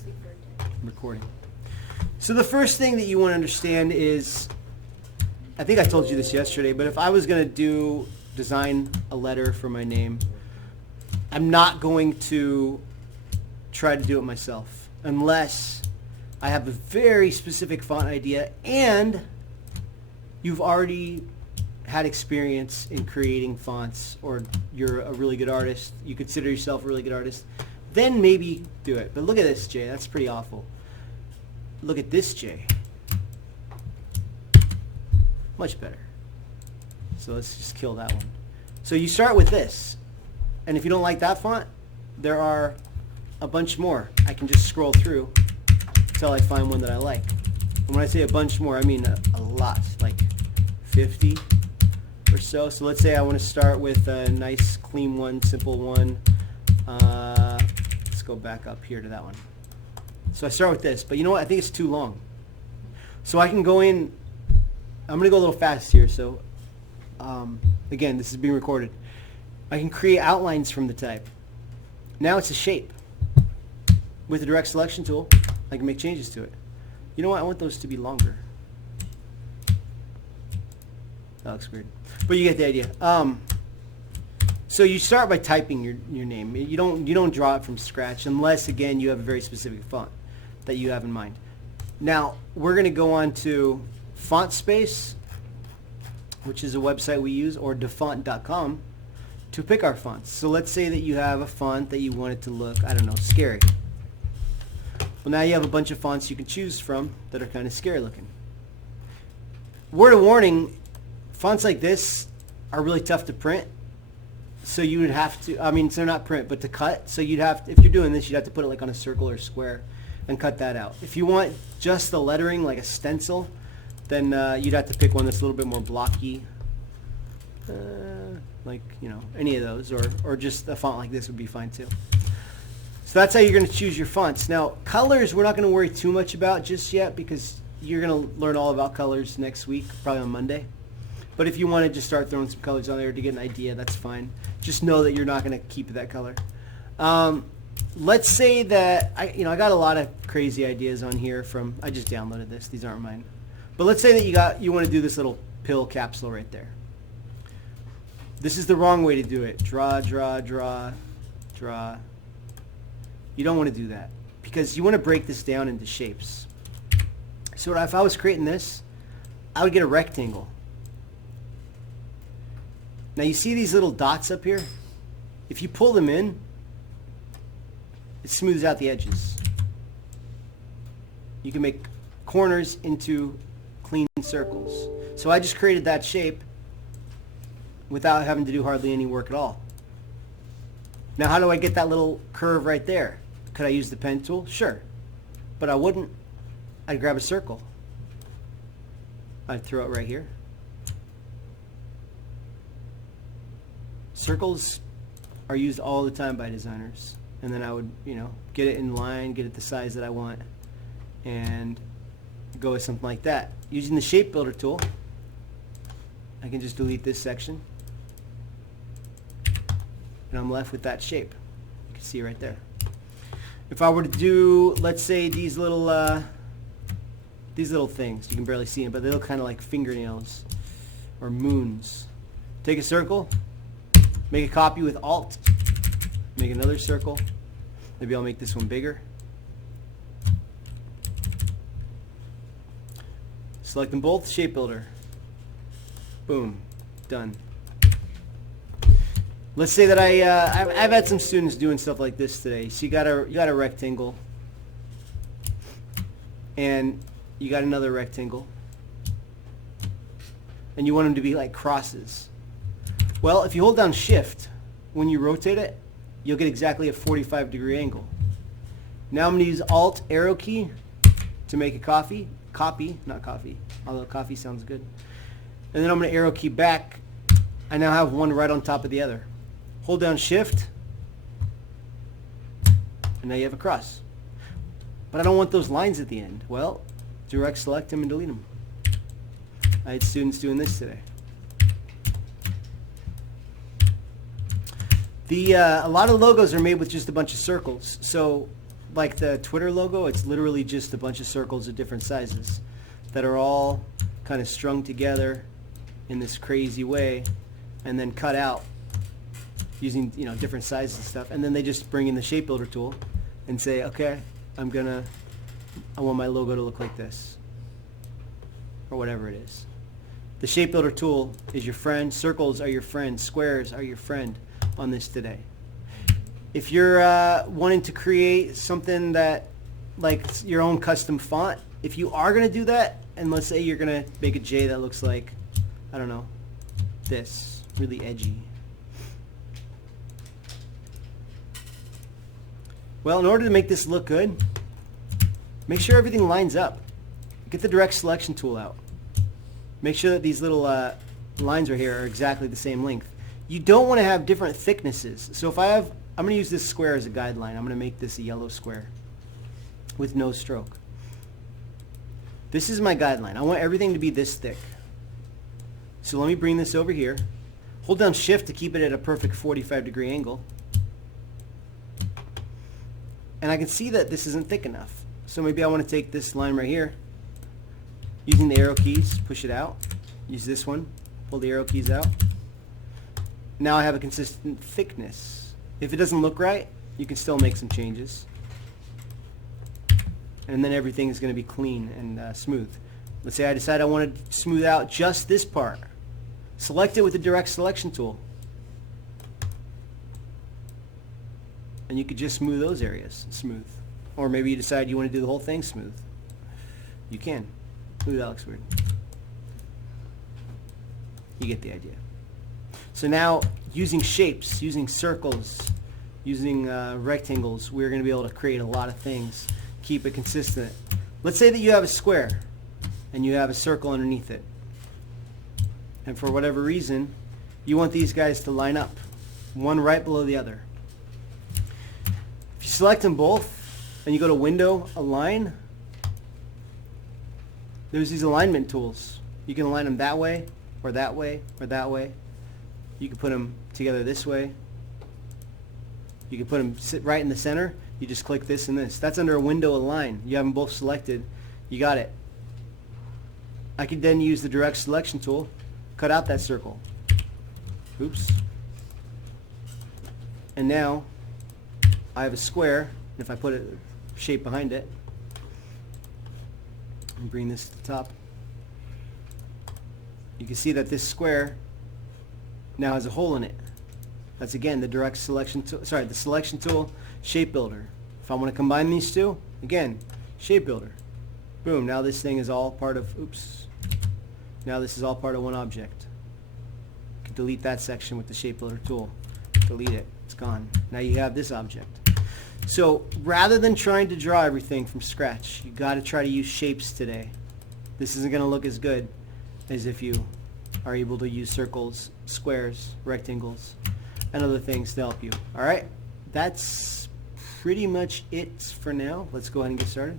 previously for recording. So the first thing that you want to understand is, I think I told you this yesterday, but if I was going to design a letter for my name, I'm not going to try to do it myself unless I have a very specific font idea and you've already had experience in creating fonts, or you're a really good artist, you consider yourself a really good artist, then maybe do it. But look at this J, that's pretty awful. Look at this J. Much better. So let's just kill that one. So you start with this, and if you don't like that font, there are a bunch more. I can just scroll through until I find one that I like. And when I say a bunch more, I mean a lot, like 50 or so. So let's say I want to start with a nice clean one, simple one. Let's go back up here to that one. So I start with this, but you know what? I think it's too long. So I can go in, I'm going to go a little fast here. So again, this is being recorded. I can create outlines from the type. Now it's a shape. With the direct selection tool, I can make changes to it. You know what? I want those to be longer. That looks weird. But you get the idea. So you start by typing your name. You don't draw it from scratch unless, again, you have a very specific font that you have in mind. Now, we're going to go on to FontSpace, which is a website we use, or defont.com, to pick our fonts. So let's say that you have a font that you want it to look, I don't know, scary. Well, now you have a bunch of fonts you can choose from that are kind of scary looking. Word of warning, fonts like this are really tough to print. So you would have to, I mean, so not print, but to cut. So you'd have, if you're doing this, you'd have to put it like on a circle or square and cut that out. If you want just the lettering, like a stencil, then you'd have to pick one that's a little bit more blocky. Like, you know, any of those, or just a font like this would be fine too. So that's how you're going to choose your fonts. Now, colors we're not going to worry too much about just yet because you're going to learn all about colors next week, probably on Monday. But if you want to just start throwing some colors on there to get an idea, that's fine. Just know that you're not going to keep that color. Let's say that I got a lot of crazy ideas on here from, I just downloaded this. These aren't mine. But let's say that you want to do this little pill capsule right there. This is the wrong way to do it. Draw, draw, draw, draw. You don't want to do that because you want to break this down into shapes. So if I was creating this, I would get a rectangle. Now you see these little dots up here? If you pull them in, it smooths out the edges. You can make corners into clean circles. So I just created that shape without having to do hardly any work at all. Now how do I get that little curve right there? Could I use the pen tool? Sure. But I wouldn't. I'd grab a circle. I'd throw it right here. Circles are used all the time by designers. And then I would, get it in line, get it the size that I want, and go with something like that. Using the shape builder tool, I can just delete this section. And I'm left with that shape. You can see right there. If I were to do, let's say, these little things, you can barely see them, but they look kind of like fingernails or moons. Take a circle, make a copy with Alt, make another circle. Maybe I'll make this one bigger. Select them both, shape builder. Boom, done. Let's say that I've had some students doing stuff like this today. So you got a rectangle, and you got another rectangle, and you want them to be like crosses. Well, if you hold down Shift, when you rotate it, you'll get exactly a 45-degree angle. Now I'm going to use Alt arrow key to make a copy, not coffee, although coffee sounds good. And then I'm going to arrow key back. I now have one right on top of the other. Hold down Shift, and now you have a cross. But I don't want those lines at the end. Well, direct select them and delete them. I had students doing this today. A lot of logos are made with just a bunch of circles. So like the Twitter logo, it's literally just a bunch of circles of different sizes that are all kind of strung together in this crazy way and then cut out using, you know, different sizes and stuff. And then they just bring in the shape builder tool and say, okay, I want my logo to look like this, or whatever it is. The shape builder tool is your friend. Circles are your friend. Squares are your friend on this today. If you're wanting to create something that, like your own custom font, if you are going to do that, and let's say you're going to make a J that looks like, I don't know, this, really edgy. Well, in order to make this look good, make sure everything lines up. Get the direct selection tool out. Make sure that these little lines right here are exactly the same length. You don't want to have different thicknesses. So if I'm going to use this square as a guideline. I'm going to make this a yellow square with no stroke. This is my guideline. I want everything to be this thick. So let me bring this over here. Hold down Shift to keep it at a perfect 45-degree angle. And I can see that this isn't thick enough. So maybe I want to take this line right here. Using the arrow keys, push it out. Use this one, pull the arrow keys out. Now I have a consistent thickness. If it doesn't look right, you can still make some changes. And then everything is going to be clean and smooth. Let's say I decide I want to smooth out just this part. Select it with the direct selection tool. And you could just smooth those areas smooth. Or maybe you decide you want to do the whole thing smooth. You can. Ooh, that looks weird. You get the idea. So now, using shapes, using circles, using rectangles, we're going to be able to create a lot of things. Keep it consistent. Let's say that you have a square and you have a circle underneath it. And for whatever reason, you want these guys to line up, one right below the other. If you select them both and you go to Window, Align, there's these alignment tools. You can align them that way, or that way, or that way. You can put them together this way. You can put them sit right in the center. You just click this and this. That's under a Window Align. You have them both selected. You got it. I could then use the direct selection tool, cut out that circle. Oops. And now I have a square. And if I put a shape behind it, and bring this to the top, you can see that this square now has a hole in it. That's again the direct selection tool, the selection tool, shape builder. If I want to combine these two, again, shape builder. Boom, now this thing is all part of, now this is all part of one object. You can delete that section with the shape builder tool. Delete it, it's gone. Now you have this object. So rather than trying to draw everything from scratch, you got to try to use shapes today. This isn't going to look as good as if you are able to use circles, squares, rectangles, and other things to help you. All right, that's pretty much it for now. Let's go ahead and get started.